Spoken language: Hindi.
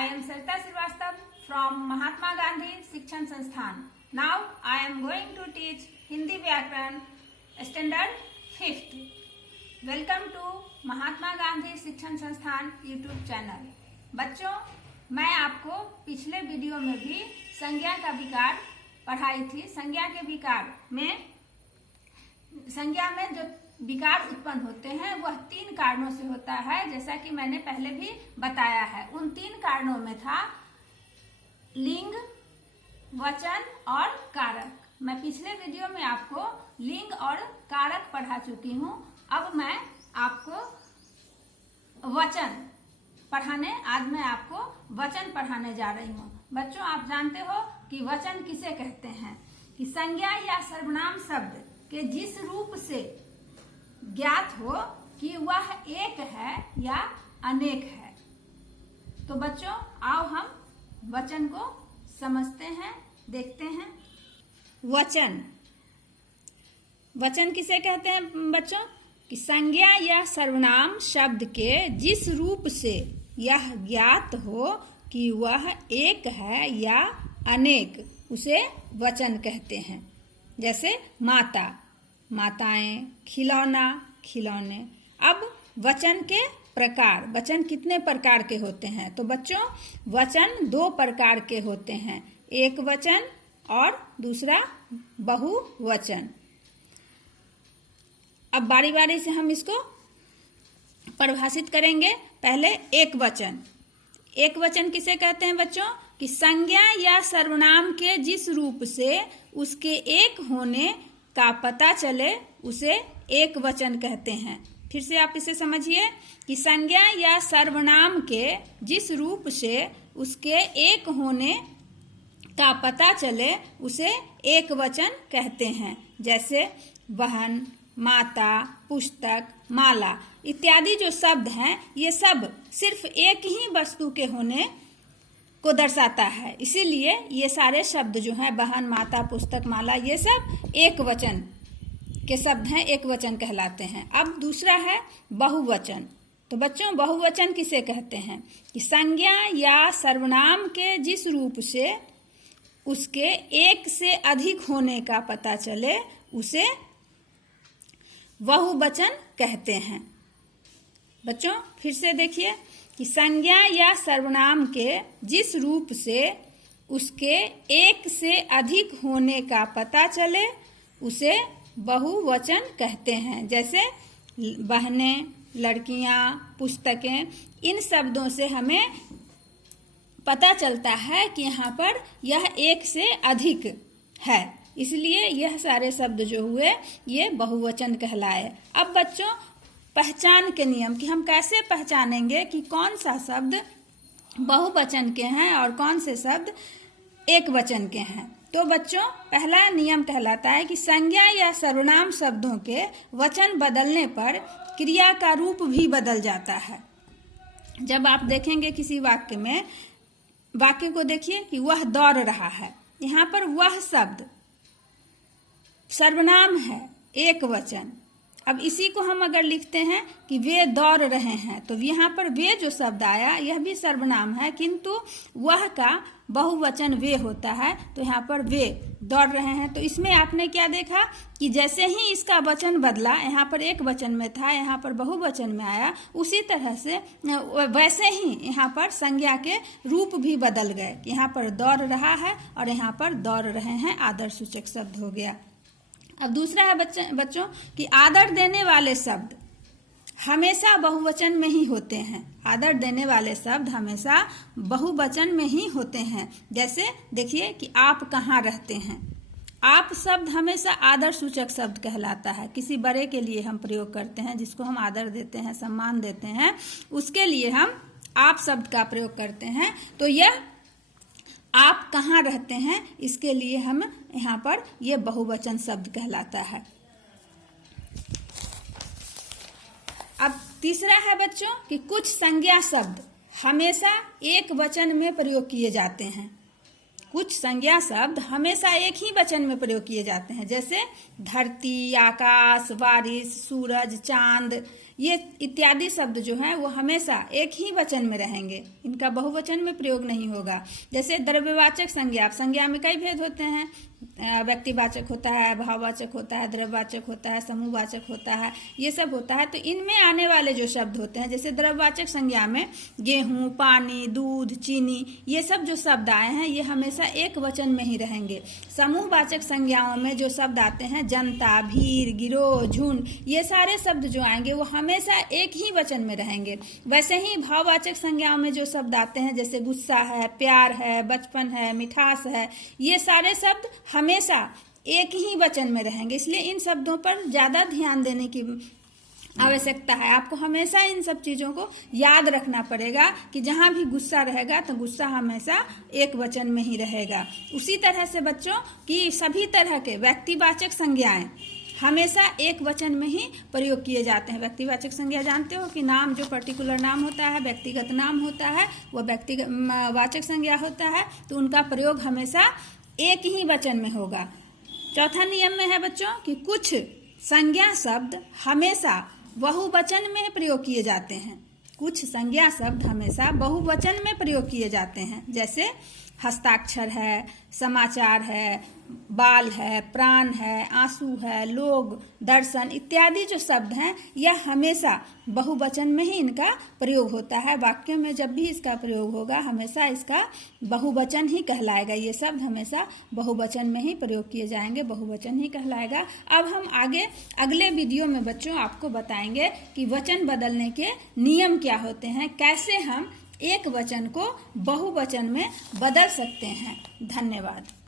I am Sarita Srivastava from Mahatma Gandhi Shikshan Sansthan. Now I am going to teach Hindi Vyakaran Standard 5th. Welcome to Mahatma Gandhi शिक्षण संस्थान यूट्यूब चैनल। बच्चों, मैं आपको पिछले वीडियो में भी संज्ञा का विकार पढ़ाई थी। संज्ञा के विकार में संज्ञा में जो विकार उत्पन्न होते हैं वह 3 कारणों से होता है, जैसा कि मैंने पहले भी बताया है। उन 3 कारणों में था लिंग, वचन और कारक। मैं पिछले वीडियो में आपको लिंग और कारक पढ़ा चुकी हूँ। अब मैं आपको आज मैं आपको वचन पढ़ाने जा रही हूँ। बच्चों, आप जानते हो कि वचन किसे कहते हैं कि संज्ञा या सर्वनाम शब्द के जिस रूप से ज्ञात हो कि वह एक है या अनेक है। तो बच्चों, आओ हम वचन को समझते हैं, देखते हैं। वचन किसे कहते हैं बच्चों? कि संज्ञा या सर्वनाम शब्द के जिस रूप से यह ज्ञात हो कि वह एक है या अनेक, उसे वचन कहते हैं। जैसे माता, माताएं, खिलौना, खिलौने। अब वचन के प्रकार, वचन कितने प्रकार के होते हैं? तो बच्चों, वचन 2 प्रकार के होते हैं, एक वचन और दूसरा बहुवचन। अब बारी बारी से हम इसको परिभाषित करेंगे। पहले एक वचन। एक वचन किसे कहते हैं बच्चों? कि संज्ञा या सर्वनाम के जिस रूप से उसके एक होने का पता चले उसे एक वचन कहते हैं। फिर से आप इसे समझिए कि संज्ञा या सर्वनाम के जिस रूप से उसके एक होने का पता चले उसे एक वचन कहते हैं। जैसे बहन, माता, पुस्तक, माला इत्यादि जो शब्द हैं, ये सब सिर्फ एक ही वस्तु के होने को दर्शाता है। इसीलिए ये सारे शब्द जो हैं, बहन, माता, पुस्तक, माला, ये सब एक वचन के शब्द हैं, एक वचन कहलाते हैं। अब दूसरा है बहुवचन। तो बच्चों, बहुवचन किसे कहते हैं? कि संज्ञा या सर्वनाम के जिस रूप से उसके एक से अधिक होने का पता चले उसे बहुवचन कहते हैं। बच्चों, फिर से देखिए कि संज्ञा या सर्वनाम के जिस रूप से उसके एक से अधिक होने का पता चले उसे बहुवचन कहते हैं। जैसे बहनें, लड़कियां, पुस्तकें, इन शब्दों से हमें पता चलता है कि यहाँ पर यह एक से अधिक है, इसलिए यह सारे शब्द जो हुए ये बहुवचन कहलाए। अब बच्चों, पहचान के नियम कि हम कैसे पहचानेंगे कि कौन सा शब्द बहुवचन के हैं और कौन से शब्द एक वचन के हैं। तो बच्चों, पहला नियम कहलाता है कि संज्ञा या सर्वनाम शब्दों के वचन बदलने पर क्रिया का रूप भी बदल जाता है। जब आप देखेंगे किसी वाक्य में, वाक्य को देखिए कि वह दौड़ रहा है, यहाँ पर वह शब्द सर्वनाम है, एक वचन। अब इसी को हम अगर लिखते हैं कि वे दौड़ रहे हैं, तो यहाँ पर वे जो शब्द आया यह भी सर्वनाम है, किंतु वह का बहुवचन वे होता है, तो यहाँ पर वे दौड़ रहे हैं। तो इसमें आपने क्या देखा कि जैसे ही इसका वचन बदला, यहाँ पर एक वचन में था, यहाँ पर बहुवचन में आया, उसी तरह से वैसे ही यहाँ पर संज्ञा के रूप भी बदल गए। यहाँ पर दौड़ रहा है और यहाँ पर दौड़ रहे हैं, आदर सूचक शब्द हो गया। अब दूसरा है बच्चों कि आदर देने वाले शब्द हमेशा बहुवचन में ही होते हैं। आदर देने वाले शब्द हमेशा बहुवचन में ही होते हैं। जैसे देखिए कि आप कहाँ रहते हैं। आप शब्द हमेशा आदर सूचक शब्द कहलाता है। किसी बड़े के लिए हम प्रयोग करते हैं, जिसको हम आदर देते हैं, सम्मान देते हैं, उसके लिए हम आप शब्द का प्रयोग करते हैं। तो यह आप कहाँ रहते हैं, इसके लिए हम यहाँ पर ये बहुवचन शब्द कहलाता है। अब तीसरा है बच्चों कि कुछ संज्ञा शब्द हमेशा एक वचन में प्रयोग किए जाते हैं। कुछ संज्ञा शब्द हमेशा एक ही वचन में प्रयोग किए जाते हैं। जैसे धरती, आकाश, बारिश, सूरज, चांद, ये इत्यादि शब्द जो है वो हमेशा एक ही वचन में रहेंगे, इनका बहुवचन में प्रयोग नहीं होगा। जैसे द्रव्यवाचक संज्ञा, संज्ञा में कई भेद होते हैं, व्यक्तिवाचक होता है, भाववाचक होता है, द्रव्यवाचक होता है, समूहवाचक होता है, ये सब होता है। तो इनमें आने वाले जो शब्द होते हैं, जैसे द्रव्यवाचक संज्ञा में गेहूं, पानी, दूध, चीनी, ये सब जो शब्द आए हैं ये हमेशा एक वचन में ही रहेंगे। समूहवाचक संज्ञाओं में जो शब्द आते हैं, जनता, भीड़, गिरोह, झुंड, ये सारे शब्द जो आएंगे वो हमेशा एक ही वचन में रहेंगे। वैसे ही भाववाचक संज्ञाओं में जो शब्द आते हैं, जैसे गुस्सा है, प्यार है, बचपन है, मिठास है, ये सारे शब्द हमेशा एक ही वचन में रहेंगे। इसलिए इन शब्दों पर ज्यादा ध्यान देने की आवश्यकता है। आपको हमेशा इन सब चीजों को याद रखना पड़ेगा कि जहां भी गुस्सा रहेगा तो गुस्सा हमेशा एक वचन में ही रहेगा। उसी तरह से बच्चों की सभी तरह के व्यक्तिवाचक संज्ञाएं हमेशा एक वचन में ही प्रयोग किए जाते हैं। व्यक्तिवाचक संज्ञा जानते हो कि नाम, जो पर्टिकुलर नाम होता है, व्यक्तिगत नाम होता है, वो व्यक्तिवाचक संज्ञा होता है, तो उनका प्रयोग हमेशा एक ही वचन में होगा। चौथा नियम में है बच्चों कि कुछ संज्ञा शब्द हमेशा बहुवचन में प्रयोग किए जाते हैं। कुछ संज्ञा शब्द हमेशा बहुवचन में प्रयोग किए जाते हैं, जैसे हस्ताक्षर है, समाचार है, बाल है, प्राण है, आंसू है, लोग, दर्शन इत्यादि जो शब्द हैं यह हमेशा बहुवचन में ही इनका प्रयोग होता है। वाक्य में जब भी इसका प्रयोग होगा हमेशा इसका बहुवचन ही कहलाएगा। ये शब्द हमेशा बहुवचन में ही प्रयोग किए जाएंगे, बहुवचन ही कहलाएगा। अब हम आगे अगले वीडियो में बच्चों आपको बताएंगे कि वचन बदलने के नियम क्या होते हैं, कैसे हम एक वचन को बहुवचन में बदल सकते हैं। धन्यवाद।